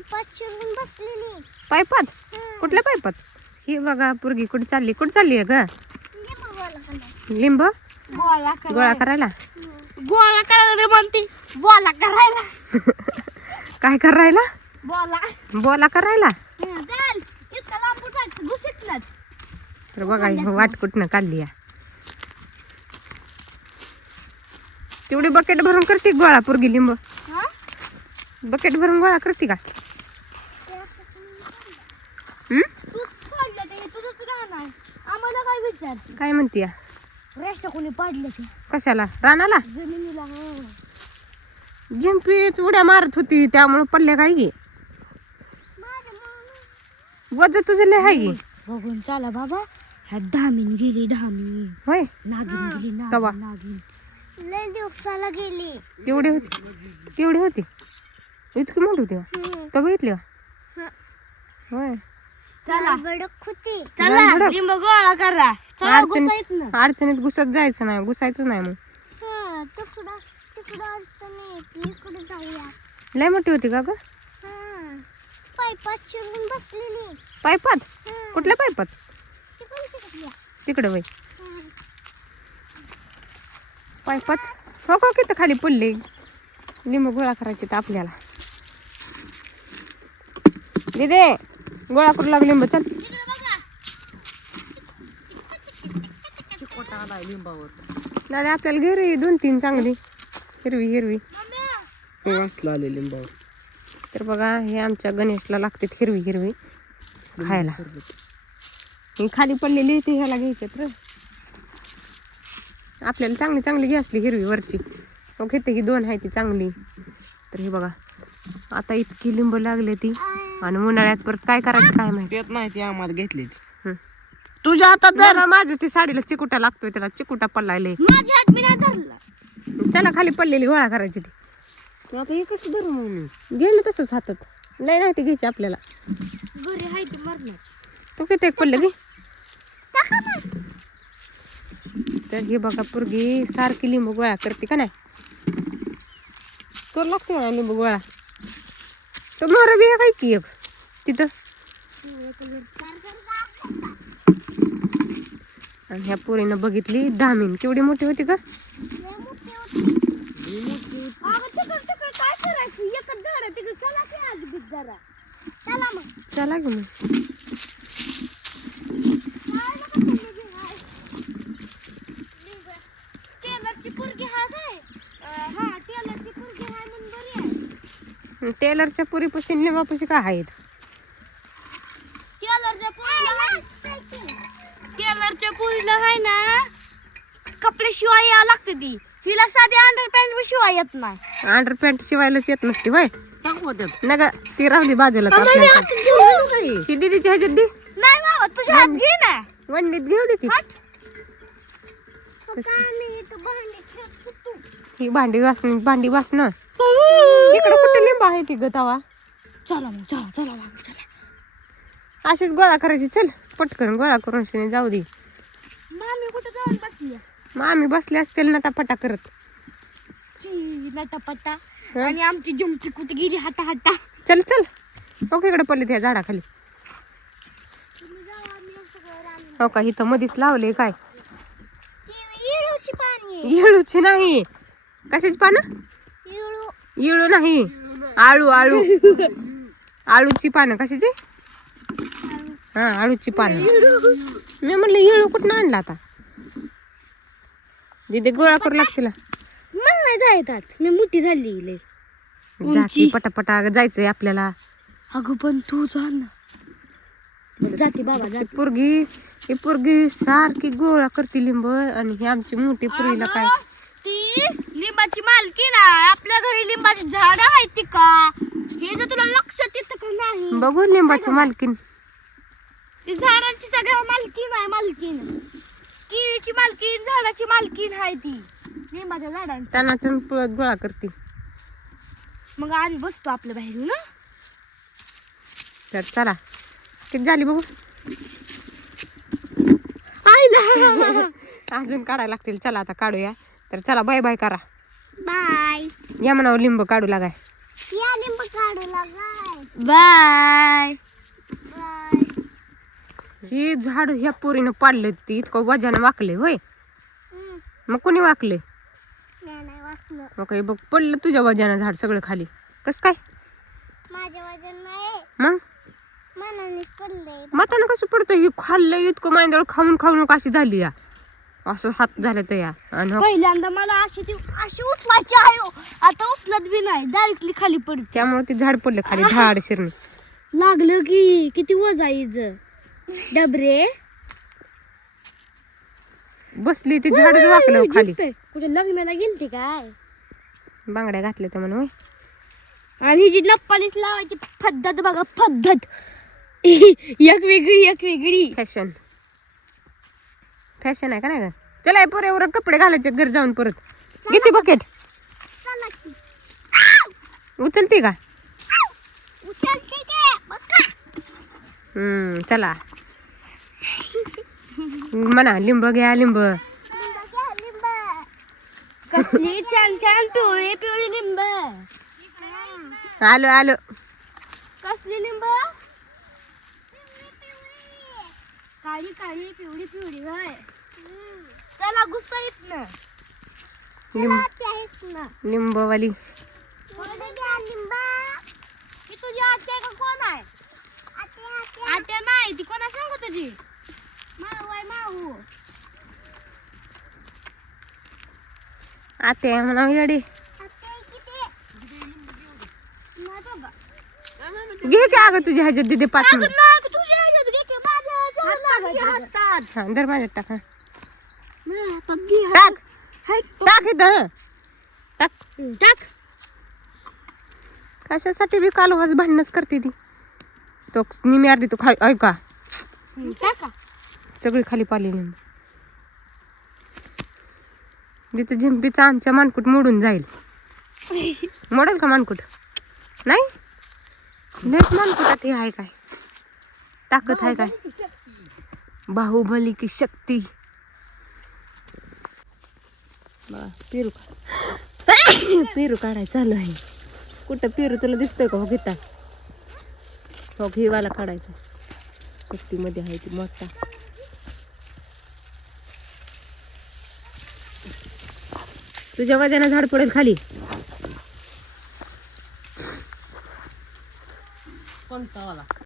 पायपात शिरून बसलेली. पायपात? कुठल्या पायपात? ही बघा पोरगी कुठे चालली आहे ग? लिंब गोळा करायला. गोळा करायला म्हणते, बोला करायला. काय करायला? बोला करायला. इतका लांब घुसटलाच. तर बघा ही वाट कुठनं काढली या. तेवढी बकेट भरून करते गोळा पोरगी लिंब? बकेट भरून गोळा करते का? आम्हाला काय विचारते? काय म्हणते? रेषा कोणी पाडलं ते कशाला? रानाला? जमिनीला. जिंपीच उड्या मारत होती त्यामुळे पडल्या काय गे? वज तुझं लय हाय गे. बघून चला बाबा. ह्या धामीन गेली. होय नागिन गेली. तवा लय दिवसाला गेली. तेवढी होती इतकी मोठी होती का? तर बघितली का? होय चला बडक होती. चला लिंब गोळा करा. चला घुसायत ना. अडचणीत घुसत जायचं नाही, घुसायचं नाही. मग तिकडं अडचणी इकडे जाऊया. लय मोठी होती का ग? पायपात शिरून बसलेली. पायपात? कुठल्या पायपात? तिकडे वय पायपात. हो का किती खाली पडले. लिंब गोळा करायचे तर आपल्याला. दिदे गोळा करू लागले लिंब. चल नाही आपल्याला घे 2-3 चांगली हिरवी लिंबावर. तर बघा हे आमच्या गणेशला लागते हिरवी खायला. ही खाली पडलेली ती ह्याला घ्यायची तर आपल्याला चांगली घे असली हिरवी वरची. घेते ही 2 आहे ती चांगली. तर हे बघा आता इतकी लिंब लागले ती. आणि उन्हाळ्यात परत काय करायचं काय माहिती. येत नाही ती आम्हाला घेतली. तुझ्या हातात जरा माझं ती साडीला चिकुटा लागतोय. त्याला चिकुटा पडलाय. माझ्या हात मी नाही धरला. चला खाली पडलेली गोळा करायची ती. आता हे कसं धरू म्हणून घे ना तसंच हातात. लय नाही ती घ्यायची आपल्याला. घरी आहे ती मरणाची. तू किती एक पडलं घे. तर हे बघा पोरगी सारखी लिंबू गोळा करते का नाही? तर लागते ना लिंबू गोळा. तर मोर बी काय की एक तिथं. आणि ह्या पोरीनं बघितली धामीन केवढी मोठी होती का? काय करायचं? एकच झाड आहे तिकडे. चला की आज बीत जरा. चला मग. चला ग मग. टेलरची पोरगी हा काय? टेलरची पोरगी हाय म्हणून बरी आहे. टेलरच्या पुरीपासून लिंबापाशी काय आहेत? टेलरच्या पोरीला आहे ना कपडे शिवाय यावं लागते ती. हिला साधी अंडरपॅन्ट बी शिवाय येत नाही. अंडरपॅन्ट शिवायलाच येत नसते वय टाकवत्यात. नग ती राहली बाजूला. ती दीदीच्या ह्याच्यात दे. नाही बाबा तुझ्या हात घे ना. वंडीत घेऊ दे ती. ही भांडी वासणं इकडं कुठे लिंब आहे ती गतावा. चला मग चला मग चला. अशीच गोळा करायची. चल पटकन गोळा करून जाऊ दे. मामी कुठे जाऊन बसली? मग आम्ही बसले असतील नटापटा करत. नटापटा. आणि आमची जुमकी कुठे गेली? हाता. चल ओके इकडे पडले त्या झाडाखाली. हो का इथं मधीच लावले काय? येळूची नाही. कशाची पानं? येळू नाही. आळू आळूची पानं. कशाची? हा आळूची पानं. मी म्हणलं येळू कुठं आणला आता? दिदी गोळा करू लागतील. मला नाही जायतात. मी मोठी झाली लय. जाती पटापटा जायचंय आपल्याला. अगं पण तू जा ना. जाती बाबा ही पोरगी सारखी गोळा करते लिंब. आणि ही आमची मोठी पोरीला काय ती लिंबाची मालकी ना. आपल्या घरी लिंबाची झाड आहेत का? हे जर तुला लक्ष येतं का नाही? बघू लिंबाची मालकीन. ती झाडांची सगळ्या मालकीन. केळीची मालकीन, झाडाची मालकीन आहे ती. लिंबाच्या झाडांची. टनाटन पळत गोळा करते. मग आम्ही बसतो आपल्या बाहेर ना. तर चला किती झाली बघू. अजून काढायला लागतील. चला आता काढूया. तर चला बाय करा. बाय. या म्हणावं लिंब काढू लागाय. या लिंब काढू लागाय. बाय. ही झाड ह्या पोरीनं पाडलं ती इतकं वजन वाकले होय. मग कोणी वाकले मग काही बघ पडलं तुझ्या वजनानं झाड सगळं खाली कस काय माझ्या वजन नाही मग मनानेच पडले. मातानं कसं पडतं हे खाल्लं इतकं मांदळ खाऊन खाऊन कशी झाली या असं हात झालं तर या आणि पहिल्यांदा मला अशी उचलायची आहे हो. आता उचलत बी नाही डायरेक्टली खाली पडते. त्यामुळे ते झाड पडलं खाली झाड शिरणे लागलं की किती वजायच डबरे बसली ती झाडच वाकलं खाली. कुठे लग्नाला गेलती काय बांगड्या घातल्या तर म्हणून आणि ही जी नप्पालीच लावायची पद्धत बघा पद्धत एक वेगळी फॅशन फॅशन आहे का नाही ग चला पोऱ्यावर कपडे घालायचे घर जाऊन परत किती बकेट उचलते का चला म्हणा लिंब घ्या लिंब कसली छान छान पिवळी पिवळी लिंब आलो आलो कसली लिंब काळी काळी पिवळी पिवळी होय चला गुस्सा येत ना लिंबवाली ही तुझी आत्या का कोण आहे आत्या नाही ती कोणा सांगू तुझी माऊ आहे माऊ आते म्हणा येडे घे का अगं तुझ्या ह्याच्यात दिदे 5 मिनिट हा धर माझ्यात टाक टाक टाक इथं टाक टाक कशासाठी बी कालवाज भांडणच करते ती तो निमी अर्धी तो खाय ऐका टाका सगळी खाली पाली लिंब जिथं झिंपीचा आमच्या मानकुट मोडून जाईल मोडेल का मानकुट नाही लयच मानकुटात हे आहे काय ताकद आहे काय बाहुबली की शक्ती पेरू पेरू काढाय चालू आहे कुठं पेरू तुला दिसतोय का हो घेता हो घेवाला काढायचा शक्तीमध्ये आहे ती मोठा तुझ्या वजनानं झाड पडेल खाली कोणता वाला